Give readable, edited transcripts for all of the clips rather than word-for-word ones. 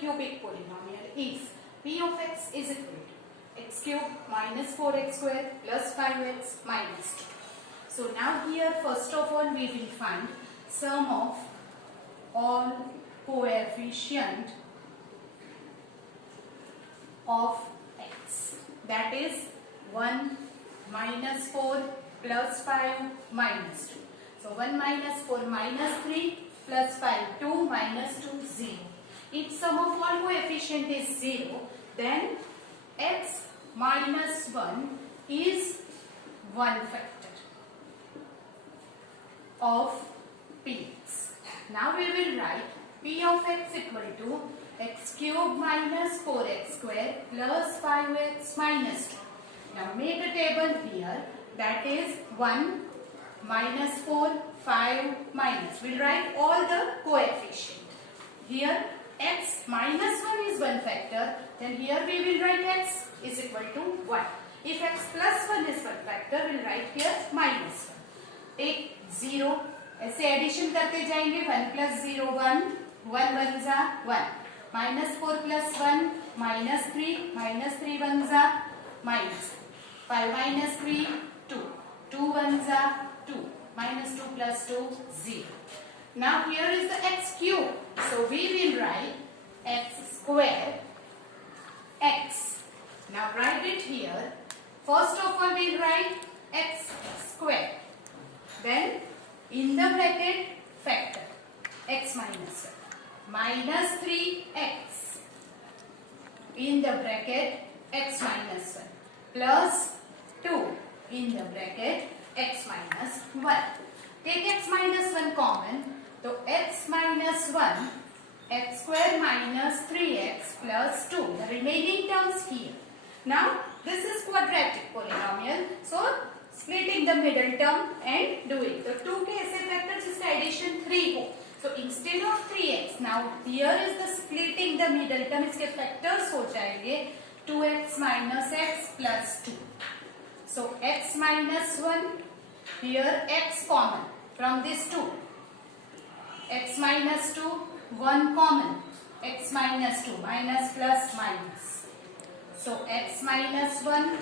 cubic polynomial is p of x is equal to x cube minus 4x square plus 5x minus 2. So now here first of all we will find sum of all coefficient of x, that is 1 minus 4 plus 5 minus 2. So 1 minus 4 minus 3 plus 5 2 minus 2 0. If sum of all coefficient is 0, then x minus 1 is one factor of px. Now we will write p of x equal to x cube minus 4x square plus 5x minus 2. Now make a table here, that is 1 minus 4, 5 minus. We will write all the coefficient. Here x minus 1 is one factor, then here we will write x is equal to 1. If x plus 1 is one factor, we will write here minus 1. Take 0, ऐसे addition करते जाएंगे, 1 plus 0 1, 1 1 जा 1, minus 4 plus 1 minus 3, minus 3 1 जा minus 5 minus 3 2, 2 1 जा 2, minus 2 plus 2 0. Now here is the x cube, so we will write x square x. Now write it here. First of all we will write x square, then in the bracket factor x minus 1 minus 3x in the bracket x minus 1 plus 2 in the bracket x minus 1. Take x minus 1 common, so x minus 1 x square minus 3x plus 2, the remaining terms here. Now this is quadratic polynomial, so splitting the middle term and doing. So 2 के ऐसे factors इसका addition 3 हो. So instead of 3x, now here is the splitting the middle term, इसके factors हो जाएंगे 2x minus x plus 2. So x minus 1, here x common from this 2. X minus 2, 1 common. X minus 2, minus plus minus. So x minus 1,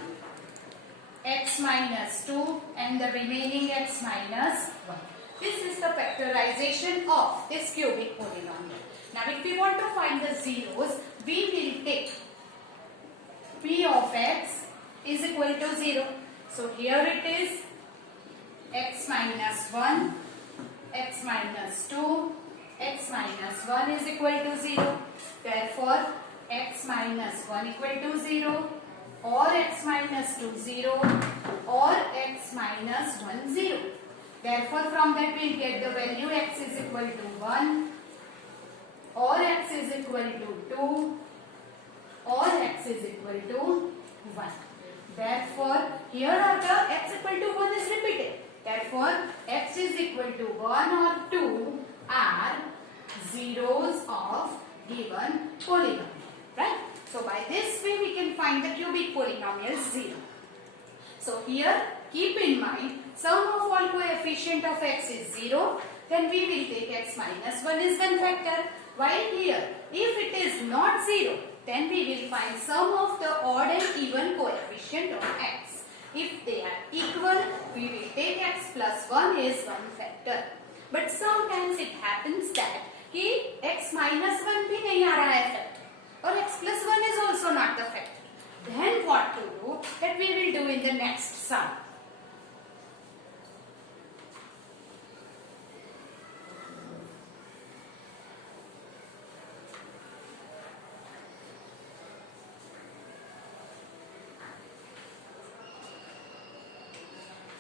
x minus 2 and the remaining x minus 1. This is the factorization of this cubic polynomial. Now if we want to find the zeros, we will take p of x is equal to 0. So here it is x minus 1, x minus 2, x minus 1 is equal to 0. Therefore x minus 1 equal to 0, or x minus 2 0, or x minus 1 0. Therefore from that we will get the value x is equal to 1, or x is equal to 2, or x is equal to 1. Therefore here are the x equal to 1 is repeated. Therefore x is equal to 1 or 2 are zeros of given polynomial. Right? So by this way we can find the cubic polynomial 0. So here keep in mind sum of all coefficient of x is 0, then we will take x minus 1 is one factor. While here if it is not 0, then we will find sum of the odd and even coefficient of x. If they are equal, we will take x plus 1 is one factor. But sometimes it happens that कि x minus 1 भी नहीं आ रहा है factor, or x plus 1 is also not the factor. Then what to do? That we will do in the next sum.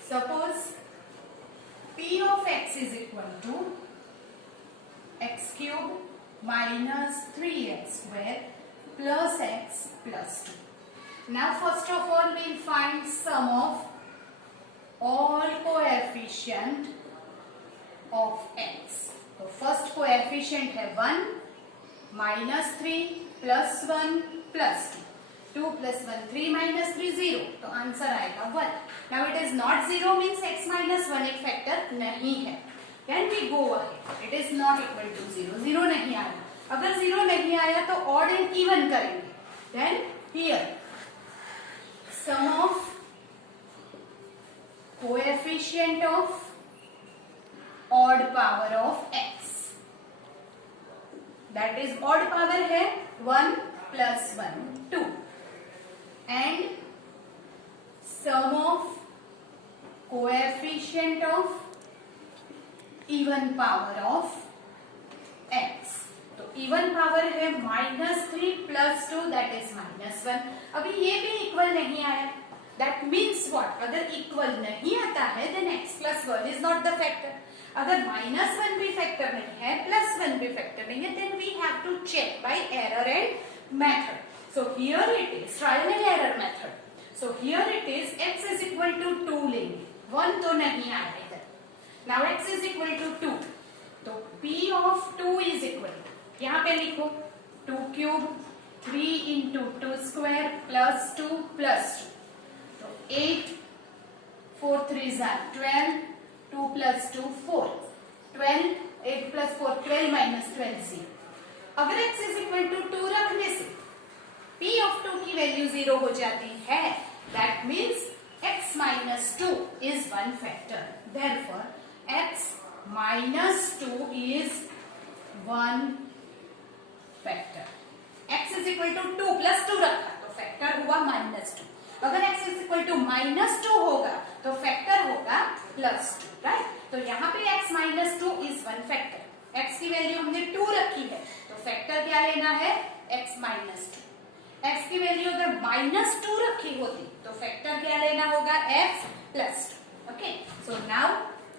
Suppose p of x is equal to x cube minus 3x square plus x plus 2. Now first of all we will find sum of all coefficient of x. So first coefficient है 1, minus 3, plus 1, plus 2. 2 plus 1, 3 minus 3, 0. तो answer आएगा 1. Now it is not 0 means x minus 1 एक factor नहीं है. Then we go ahead. It is not equal to 0. 0 नहीं आ रहा. अगर 0 नहीं आया तो ऑड एंड इवन करेंगे. Then here sum of coefficient of odd power of x, that is odd power है 1 plus 1 2, and sum of coefficient of even power of x. तो even power है -3 plus 2 दैट इज -1. अभी ये भी equal नहीं आया. That means what? अगर equal नहीं आता है then x plus 1 is not the factor. अगर -1 भी फैक्टर नहीं है, +1 भी फैक्टर नहीं है, then we have to check by error and method. So here it is trial and error method. So here it is x is equal to 2 लेंगे. 1 तो नहीं आया इधर. Now x is equal to 2. तो p of 2 is equal to, यहाँ पे लिखो 2 cube 3 into 2 square plus 2 plus 2. तो 8 4 3s are 12. 2 plus 2 4. 12 8 plus 4 12 minus 12 0. अगर x is equal to 2 रखने से p of 2 की वैल्यू 0 हो जाती है. That means x minus 2 is one factor. Therefore, x minus 2 is one factor. x is equal to 2 plus 2 रखा तो फैक्टर हुआ -2. अगर x is equal to -2 होगा तो फैक्टर होगा +2, राइट? तो यहाँ पे x minus 2 is one factor. x की वैल्यू हमने 2 रखी है तो फैक्टर क्या लेना है? x minus 2. x की वैल्यू अगर -2 रखी होती तो फैक्टर क्या लेना होगा? x plus 2. Okay, so now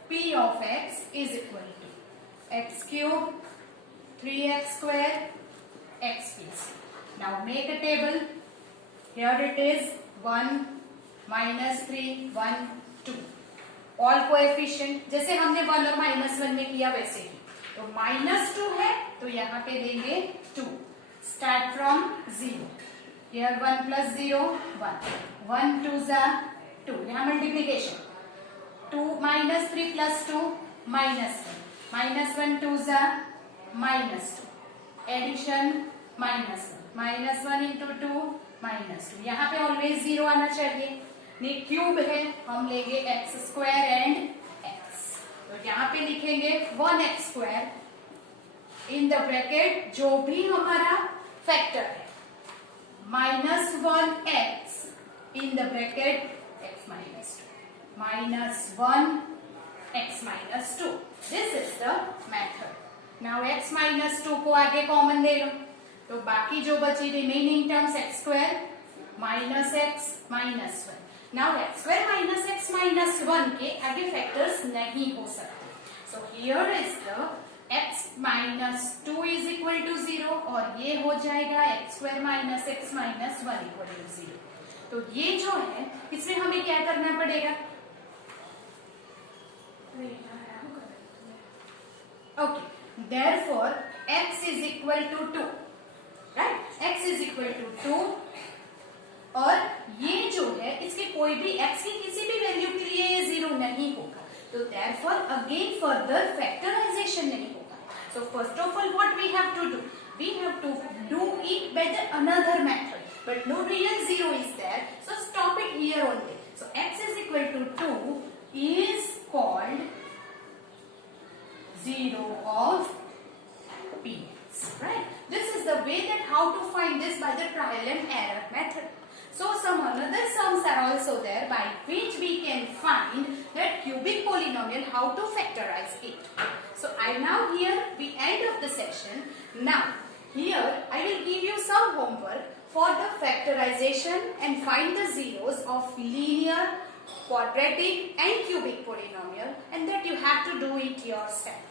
p of x is equal to x cube 3x square x plus. Now make a table. Here it is 1 -3 1 2. All coefficient जैसे हमने 1 और -1 में किया वैसे ही. तो -2 है तो यहाँ पे देंगे 2. Start from 0. Here 1 plus 0 1. 1 2s are 2. यहाँ multiplication. 2 -3 plus 2 -1. -1 2s are -2. Addition -1. -1 into 2 -2. यहाँ पे ऑलवेज 0 आना चाहिए. ये क्यूब है, हम लेंगे x स्क्वायर एंड x. तो यहाँ पे लिखेंगे 1x square in the bracket जो भी हमारा फैक्टर है -1x in the bracket x minus 2 -1x minus 2. This is the method. Now x minus 2 को आगे कॉमन ले लो तो बाकी जो बची remaining terms x square -x minus 1. Now x square minus x minus 1 के आगे फैक्टर्स नहीं हो सकते. So here is the x minus 2 is equal to 0 और ये हो जाएगा x square minus x minus 1 equal to 0. तो ये जो है इसमें हमें क्या करना पड़ेगा? Okay, therefore x is equal to 2, right? x is equal to 2 और ये जो है इसके कोई भी x की किसी भी वैल्यू के लिए ये 0 नहीं होगा. तो therefore again further factorization नहीं होगा. So first of all what we have to do? We have to do it by the another method. But no real 0 is there. So stop it here only. So x is equal to 2 is called 0 of px. Right? This is the way that how to find this by the trial and error method. So some another sums are also there by which we can find that cubic polynomial, how to factorize it. So I now here we end of the session. Now here I will give you some homework for the factorization and find the zeros of linear, quadratic and cubic polynomial, and that you have to do it yourself.